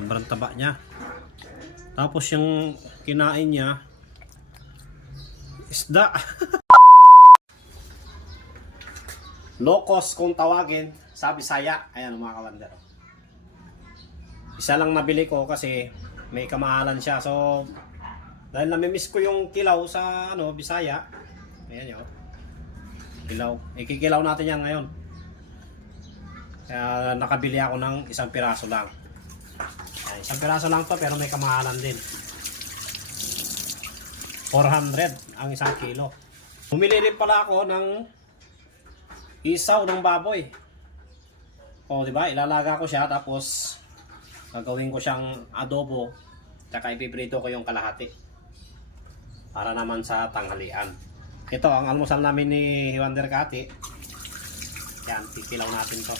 Sobrang taba niya. Tapos yung kinain niya, isda. Low cost kung tawagin sa Bisaya. Ayan mga kawander. Isa lang nabili ko kasi may kamahalan siya. So dahil namimiss ko yung kilaw sa Bisaya. Ayan yun. Kilaw. Ikikilaw natin yan ngayon. Kaya nakabili ako ng isang piraso lang. Ayan, isang piraso lang to pero may kamahalan din. 400 ang isang kilo. Bumili rin pala ako ng isaw ng baboy. O diba? Ilalaga ko siya tapos gagawin ko siyang adobo. Tsaka ipiprito ko yung kalahati. Para naman sa tanghalian. Ito ang almusal namin ni Wander Kati. Yan, pikilaw natin to.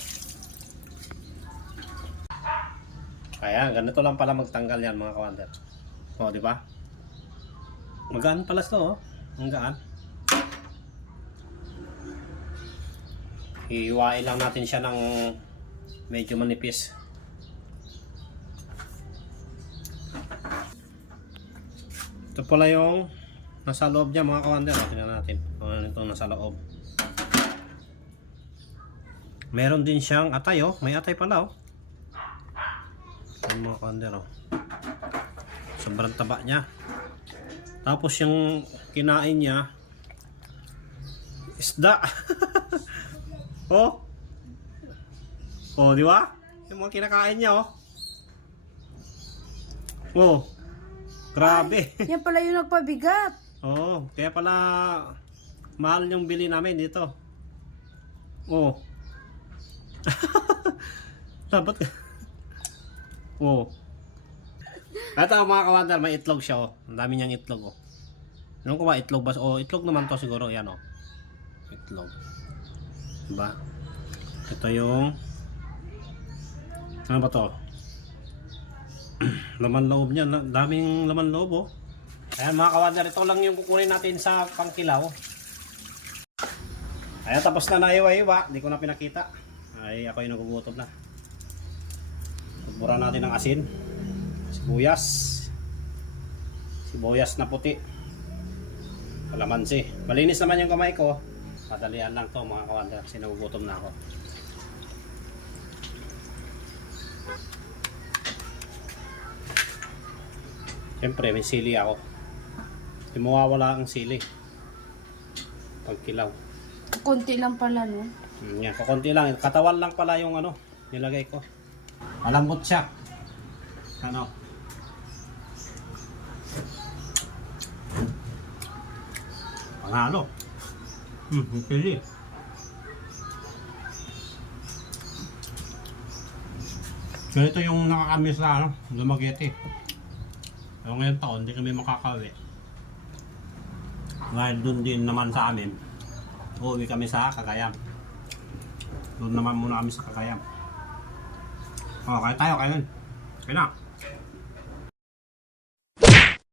Kaya ganito lang pala magtanggal yan mga kawander. O diba? Magaan pala ito, oh. Ang gaan. Iiwain lang natin siya ng medyo manipis. Ito pala yung nasa loob niya mga kawander. Tingnan natin kung ano itong nasa loob. Meron din siyang atay, oh. May atay pala, oh. Mga kawander, oh. Sobrang taba niya. Tapos yung kinain niya, isda. Oh. Oh, di ba? Yung mga kinakain niya, oh. Oh. Grabe. Ay, yan pala yung nagpabigat. Oh, kaya pala mahal yung bili namin dito. Oh. Dapat. Oh. Ito mga kawander, may itlog siya, oh. Ang dami niyang itlog, oh. Ano ko ba itlog ba? Oh, itlog naman to siguro, yan, oh. Itlog. Diba? Ito yung ano ba to? Laman loob niya, daming laman loob, oh. Ayan mga kawander, ito lang yung kukunin natin sa pangkilaw. Ayan, tapos na naiwa-iwa, hindi ko na pinakita. Ay, ako yung nagugutom na. Bura natin ng asin. Sibuyas na puti, kalamansi. Malinis naman yung kamay ko, madalian lang to mga kawander, sinagugutom na ako. Siyempre may sili ako, hindi mawawala ang sili pagkilaw. Konti lang pala, no? Yan, kakunti lang, katawan lang pala yung nilagay ko. Malambot siya. Panalo. Pili. Ganito yung nakakamiss na Dumaguete. Pero ngayon taon, hindi kami makakawi. Dahil dun din naman sa amin, uuwi kami sa Cagayan. Doon naman muna kami sa Cagayan. O, kaya tayo, kaya nun. Kaya na.